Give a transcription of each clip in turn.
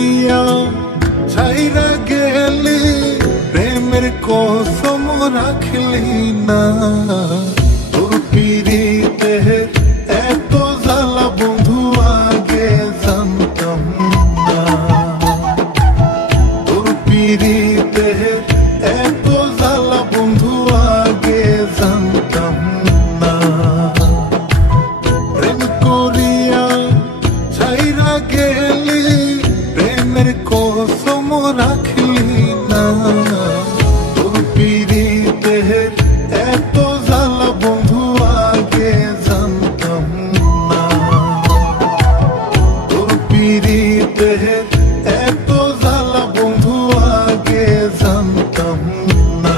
করিয়া ছাইরা গেলি, প্রেমের কসম রাখলি না। তোর পিরিতে এত জ্বালা বন্ধু আগে জানতাম না। তোর পিরিতে এত জ্বালা বন্ধু আগে জানতাম না। প্রেম করিয়া ছাইরা গেলি, প্রেমের কসম রাখলি না। তোর পিরিতে এত জ্বালা বন্ধু আগে জানতাম না। তোর পিরিতে এত জ্বালা বন্ধু আগে জানতাম না।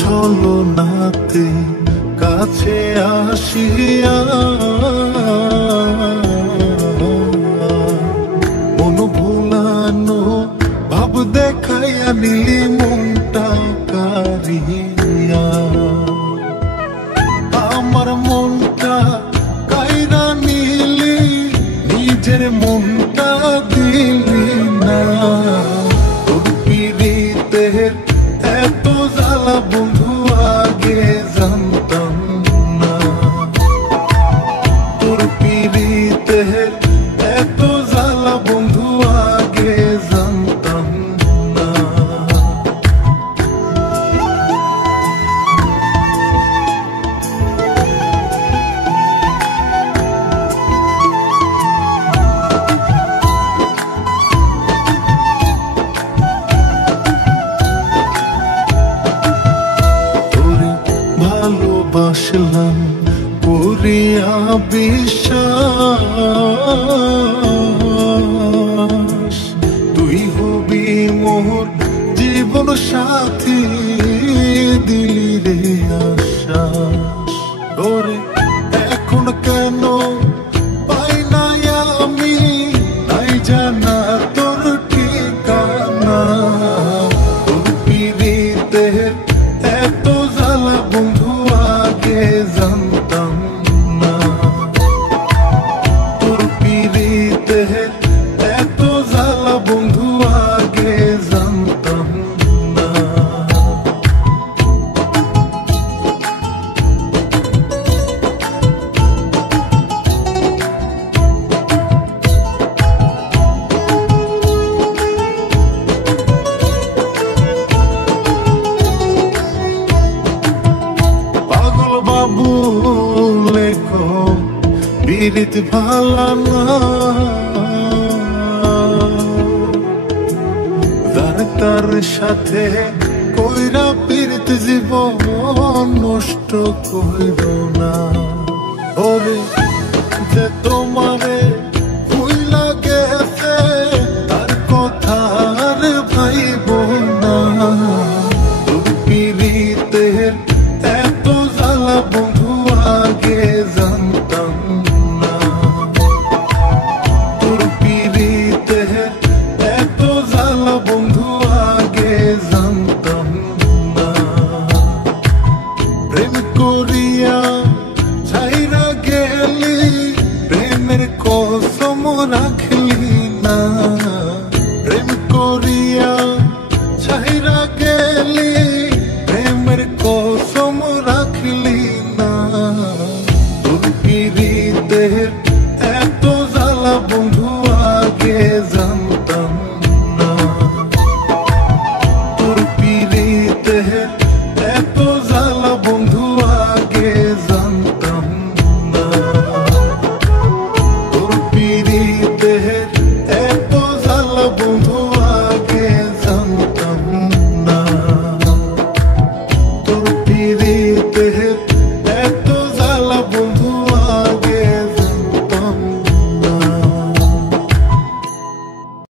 চলো নাতে কাছে আসিয়া, মন ভুলানো ভাব দেখাইয়া নিলি মনটা কারিয়া। আমার মনটা কাইরা নিলি, নিজের মনটা দিলি না। তোর পিরিতে এত জ্বালা বন্ধু আগে জানতাম না। তোর পিরিতে এত জ্বালা বন্ধু আগে জানতাম না। ভালোবাসলাম করিয়া বিশ্বাস, তুই হবি মোর জীবন সাথী, দিলি রে আশ্বাস। ওরে এখন কেন পাই না আমি, তাই জানা তোর ঠিকানা। তোর পিরিতে এত জ্বালা বন্ধু আগে জানতাম না। তোর পিরিতে এত জ্বালা বন্ধু আগে জানতাম না। পাগল বাবু লেখো পিরিত ভালা না, যার তার সাথে কইরা পিরিত জীবন নষ্ট কইর না। ওরে যে তোমারে ভুইলা গেছে, তার কথা আর ভাইব না। তোর পিরিতে এত জ্বালা বন্ধু আগে জানতাম না। তোর পিরিতে এত জ্বালা বন্ধু আগে জানতাম না। প্রেম করিয়া ছাইরা গেলি, প্রেমের কসম রাখ